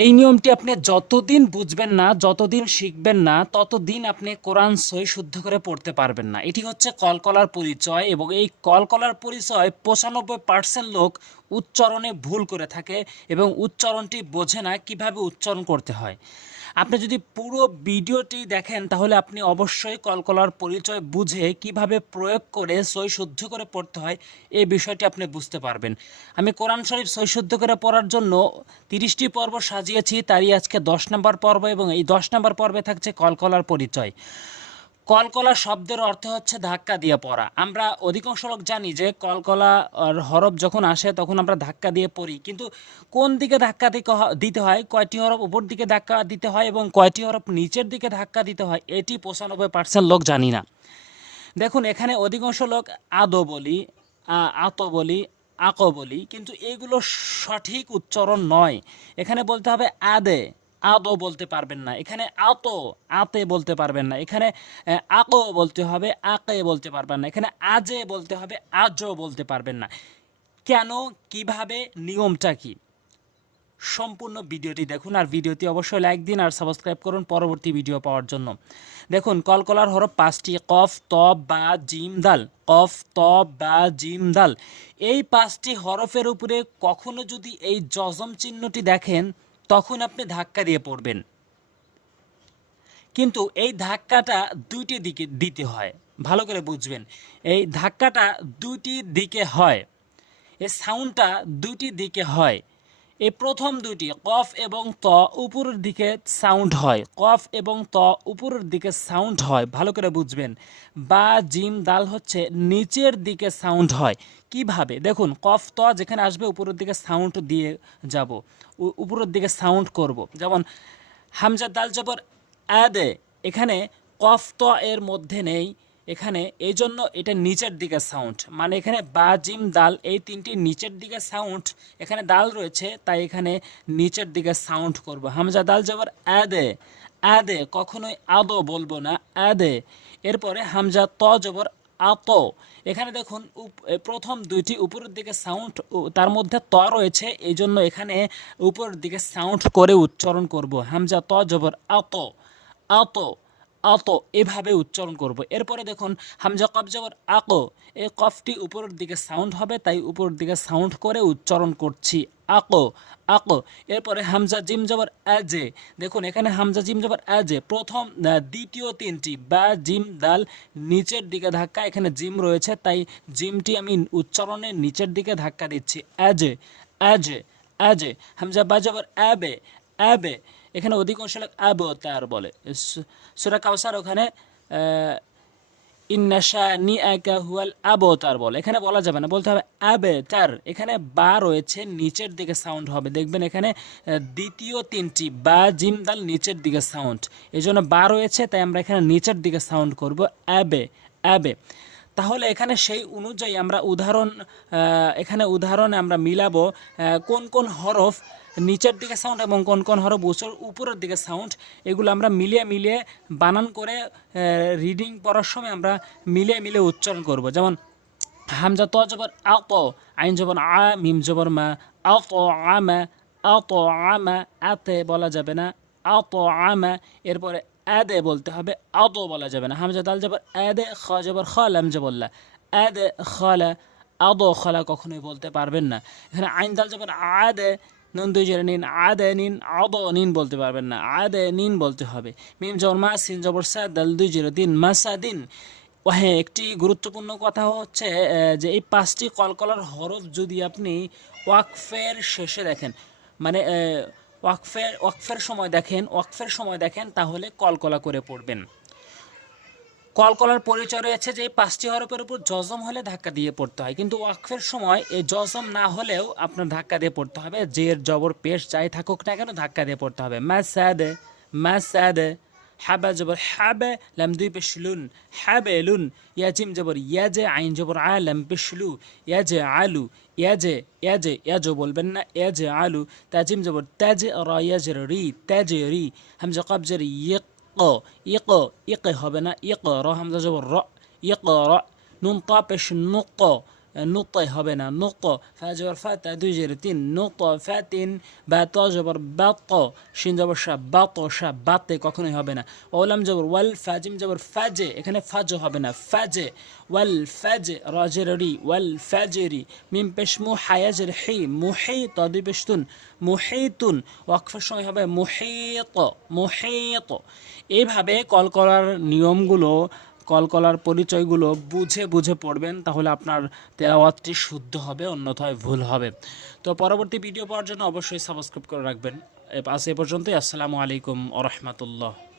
এই নিয়মটি আপনি যতদিন বুঝবেন না, যতদিন শিখবেন না, ততদিন আপনি কোরআন সহি শুদ্ধ করে পড়তে পারবেন না। এটি হচ্ছে কলকলার পরিচয়, এবং এই কলকলার পরিচয় 95% লোক উচ্চারণে ভুল করে থাকে এবং উচ্চারণটি বোঝে না কিভাবে উচ্চারণ করতে হয়। আপনি যদি পুরো ভিডিওটি দেখেন তাহলে আপনি অবশ্যই কলকলার পরিচয় বুঝে কিভাবে প্রয়োগ করে সহি শুদ্ধ করে পড়তে হয় এই বিষয়টি আপনি বুঝতে পারবেন। আমি কোরআন শরীফ সহি শুদ্ধ করে পড়ার জন্য 30টি পর্ব সাজিয়েছি, তারই আজকে 10 নম্বর পর্ব, এবং এই 10 নম্বর পর্বে থাকছে কলকলার পরিচয়। কলকলা শব্দের অর্থ হচ্ছে ধাক্কা দিয়ে পড়া। আমরা অধিকাংশ লোক জানি যে কলকলা হরফ যখন আসে তখন আমরা ধাক্কা দিয়ে পড়ি, কিন্তু কোন দিকে ধাক্কা দিতে হয়, কয়টি হরফ উপর দিকে ধাক্কা দিতে হয় এবং কয়টি হরফ নিচের দিকে ধাক্কা দিতে হয়, এটি 95% লোক জানি না। দেখুন, এখানে অধিকাংশ লোক আদো বলি, আত বলি, আক বলি, কিন্তু এগুলো সঠিক উচ্চারণ নয়। এখানে বলতে হবে আদে, আদো বলতে পারবেন না। এখানে আতো, আতে বলতে পারবেন না। এখানে আকো বলতে হবে, আকে বলতে পারবেন না। এখানে আজে বলতে হবে, আজও বলতে পারবেন না। কেন, কিভাবে, নিয়মটা কি? সম্পূর্ণ ভিডিওটি দেখুন, আর ভিডিওটি অবশ্যই লাইক দিন আর সাবস্ক্রাইব করুন পরবর্তী ভিডিও পাওয়ার জন্য। দেখুন, কলকলার হরফ 5টি: কফ, ত, বা, জিম, দাল। কফ, ত, বা, জিম, দাল। এই 5টি হরফের উপরে কখনো যদি এই যজম চিহ্নটি দেখেন তখন আপনি ধাক্কা দিয়ে পড়বেন, কিন্তু এই ধাক্কাটা দুইটি দিকে দিতে হয়। ভালো করে বুঝবেন, এই ধাক্কাটা দুইটি দিকে হয়, এই সাউন্ডটা দুইটি দিকে হয়। এই প্রথম দুইটি কফ এবং ত উপরের দিকে সাউন্ড হয়, কফ এবং ত উপরের দিকে সাউন্ড হয়, ভালো করে বুঝবেন। বা, জিম, দাল হচ্ছে নিচের দিকে সাউন্ড হয়। কিভাবে দেখুন, কফ ত যেখানে আসবে উপরের দিকে সাউন্ড দিয়ে যাব, উপরের দিকে সাউন্ড করব। যেমন হামজা দাল জবর আদে, এখানে কফ ত এর মধ্যে নেই, এখানে এই জন্য এটা নিচের দিকে সাউন্ড, মানে এখানে বা, জিম, দাল এই তিনটি নিচের দিকে সাউন্ড, এখানে দাল রয়েছে তাই এখানে নিচের দিকে সাউন্ড করব। হামজা দাল জবর আদে, আদে, কখনোই আদো বলবো না, আদে। এরপরে হামজা ত জবর আত, এখানে দেখুন প্রথম দুইটি উপরের দিকে সাউন্ড, তার মধ্যে ত রয়েছে, এই জন্য এখানে উপরের দিকে সাউন্ড করে উচ্চারণ করব। হামজা ত জবর আত, আত, আত, এভাবে উচ্চারণ করব। এরপরে দেখুন হামজা কফ জবর আকো, এই কফটি উপরের দিকে সাউন্ড হবে তাই উপরের দিকে সাউন্ড করে উচ্চারণ করছি, আকো, আকো। এরপরে হামজা জিম জবর আজে, দেখুন এখানে হামজা জিম জবর আজে, প্রথম দ্বিতীয় তিনটি বা, জিম, দাল নিচের দিকে ধাক্কা, এখানে জিম রয়েছে তাই জিমটি আমি উচ্চারণের নিচের দিকে ধাক্কা দিচ্ছি, আজে, আজে, আজে। হামজা বা জবর আবে, আবে, এখানে অধিকাংশ লোক আবতার বলে। সূরা কাউসার ওখানে ইন্নাশা নি একা হুয়াল আবতার বলে, এখানে বলা যাবে না, বলতে হবে আবতার। এখানে বা রয়েছে, নিচের দিকে সাউন্ড হবে, দেখবেন এখানে দ্বিতীয় তিনটি বা, জিম, দাল নিচের দিকে সাউন্ড, এই জন্য বা রয়েছে তাই আমরা এখানে নিচের দিকে সাউন্ড করব, আবে, আবে। তাহলে এখানে সেই অনুযায়ী আমরা এখানে উদাহরণে আমরা মিলাবো কোন কোন হরফ নিচের দিকে সাউন্ড এবং কোন কোন হরফ উপরের দিকে সাউন্ড, এগুলো আমরা মিলিয়ে মিলিয়ে বানান করে রিডিং পড়ার সময় আমরা মিলিয়ে মিলিয়ে উচ্চারণ করব। যেমন হামজা ত জবর আত, আইন জবর আ, মিম জবর মা, আত আমা, আত আমা, আতে বলা যাবে না, আত আমা। এরপরে আদে বলতে হবে, আদো বলা যাবে না। হামজা দাল জবর আদে, খ জবর খ, লাম জবল্লা, আদে খলা, আদো খলা কখনোই বলতে পারবেন না। এখানে আইন দাল জবর আদে, নুন দুই জেরে নিন, আদে নিন, আদো নিন বলতে পারবেন না, আদে নিন বলতে হবে। মিম জবর মা, সিন জবর সা, দাল দুই জেরে দিন, মাসা দিন। ও হ্যাঁ, একটি গুরুত্বপূর্ণ কথা হচ্ছে যে এই 5টি কলকলার হরফ যদি আপনি ওয়াকফের শেষে দেখেন, মানে ওয়াকফের সময় দেখেন তাহলে কলকলা করে পড়বেন। কলকলার পরিচয় রয়েছে যে এই 5টি হরফের উপর জজম হলে ধাক্কা দিয়ে পড়তে হয়, কিন্তু ওয়াকফের সময় এই জজম না হলেও আপনার ধাক্কা দিয়ে পড়তে হবে, জের, জবর, পেশ যাই থাকুক না কেন ধাক্কা দিয়ে পড়তে হবে। মাসাদে, মাসাদে। হাবা জবর হাবে, লাম দুই পেশ লুন, হাবে লুন। ইয়াজিম জবর ইয়াজে, আইন জবর আ, লাম পেশ লু, ইয়াজে আলু, ইয়াজে, ইয়াজে, ইয়াজো বলবেন না, ইয়াজে আলু। তাজিম জবর তাজে, রা ইয়াজের রি, তাজে রি। হামজা কফ জের ইক, ইক, ইক হবে না, ইক, র হামজা জবর র, ইক র। নুন তা পেশ নুক, নুক্তায় হবে না, নুক্ত ফা জবর ফা তা দুই জের তিন, নুক্ত ফা তিন, বা ত জবর বাত, শিন জবর শা বাত, শা বাতে কখনোই হবে না। ওলাম জবর ওয়াল, ফাজিম জবর ফাজে, এখানে ফাজও হবে না, ফাজে, ওয়াল ফাজে, রাজের রি, ওয়াল ফাজেরি, মিম পেশমু হায়াজের হি, মুহি তদুই পেশতুন, মুহিতুন, ওয়াকফের সময় হবে মুহিত, মুহিত। এইভাবে কলকলার নিয়মগুলো, কলকলার পরিচয়গুলো বুঝে বুঝে পড়বেন, তাহলে আপনার তেলাওয়াতটি শুদ্ধ হবে, অন্যথায় ভুল হবে। তো পরবর্তী ভিডিও পাওয়ার জন্য অবশ্যই সাবস্ক্রাইব করে রাখবেন। আজ এ পর্যন্তই। আসসালামু আলাইকুম ওয়া রাহমাতুল্লাহ।